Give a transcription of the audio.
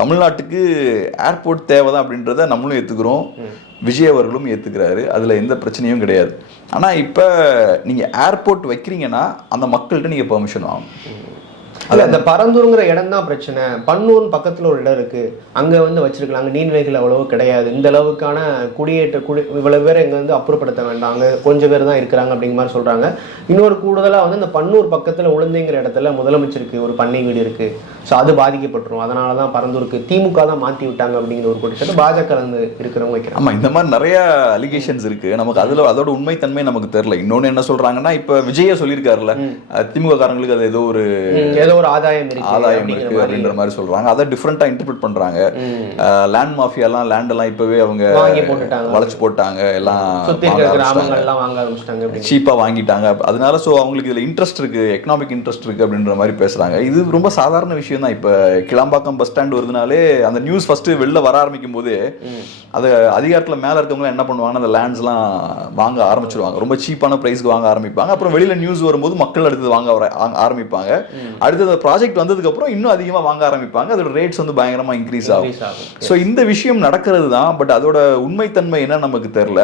தமிழ்நாட்டுக்கு ஏர்போர்ட் தேவைதான் அப்படின்றத நம்மளும் ஏற்றுக்கிறோம், விஜய் அவர்களும் ஏற்றுக்கிறாரு, அதில் எந்த பிரச்சனையும் கிடையாது. ஆனால் இப்போ நீங்கள் ஏர்போர்ட் வைக்கிறீங்கன்னா அந்த மக்கள்கிட்ட நீங்கள் பெர்மிஷன் வாங்கணும். அது அந்த பரந்தூருங்கிற இடம் தான் பிரச்சனை. பன்னூர் பக்கத்தில் ஒரு இடம் இருக்கு, அங்கே வந்து வச்சிருக்கலாம். அங்கே நீர்நிலைகள் அவ்வளவு கிடையாது. இந்த அளவுக்கான இவ்வளவு பேர் இங்கே வந்து அப்புறப்படுத்த வேண்டாம், அங்கே கொஞ்சம் பேர் தான் இருக்கிறாங்க அப்படிங்கிற மாதிரி சொல்றாங்க. இன்னொரு கூடுதலாக வந்து இந்த பன்னூர் பக்கத்தில் உளுந்தைங்கிற இடத்துல முதலமைச்சருக்கு ஒரு பண்ணை வீடு இருக்கு. ஸோ அது பாதிக்கப்பட்டுரும். அதனால தான் பரந்தூருக்கு திமுக தான் மாற்றி விட்டாங்க அப்படிங்கிற ஒரு குற்றச்சாட்டு பாஜக இருக்கிறவங்க வைக்கிறாங்க. ஆமாம், இந்த மாதிரி நிறைய அலிகேஷன்ஸ் இருக்கு. நமக்கு அதோட உண்மைத்தன்மை நமக்கு தெரியல. இன்னொன்று என்ன சொல்றாங்கன்னா, இப்போ விஜய சொல்லியிருக்காருல்ல, திமுக காரங்களுக்கு அது ஏதோ ஒரு ஆதாயம் இருக்கு அப்படின்ற மாதிரி சொல்றாங்க. அதை டிஃபரெண்டா இன்டர்பிரட் பண்றாங்க. லேண்ட் மாஃபியாலாம் லேண்ட் எல்லாம் இப்பவே அவங்க வளைச்சு போட்டாங்க, எல்லாம் சீப்பா வாங்கிட்டாங்க. அதனால சோ அவங்களுக்கு இதுல இன்ட்ரெஸ்ட் இருக்கு, எக்கனாமிக் இன்ட்ரெஸ்ட் இருக்கு அப்படின்ற மாதிரி பேசுறாங்க. இது ரொம்ப சாதாரண விஷயம் தான். இப்ப கிளாம்பாக்கம் பஸ் ஸ்டாண்ட் வருதுனாலே அந்த நியூஸ் ஃபர்ஸ்ட் வெளில வர ஆரம்பிக்கும் போது அது அதிகாரத்துல மேல இருக்கவங்க என்ன பண்ணுவாங்கன்னா, அந்த லேண்ட்ஸ் எல்லாம் வாங்க ஆரம்பிச்சிருவாங்க, ரொம்ப சீப்பான பிரைஸ்க்கு வாங்க ஆரம்பிப்பாங்க. அப்புறம் வெளியில நியூஸ் வரும்போது மக்கள் அடுத்தது வாங்க ஆரம்பிப்பாங்க. அடுத்தது ப்ராஜெக்ட் வந்ததுக்கு அப்புறம் இன்னும் அதிகமா வாங்க ஆரம்பிப்பாங்க. அதோட ரேட்ஸ் வந்து பயங்கரமா இன்க்ரீஸ் ஆகும். ஸோ இந்த விஷயம் நடக்கிறது தான். பட் அதோட உண்மைத்தன்மை என்ன நமக்கு தெரியல.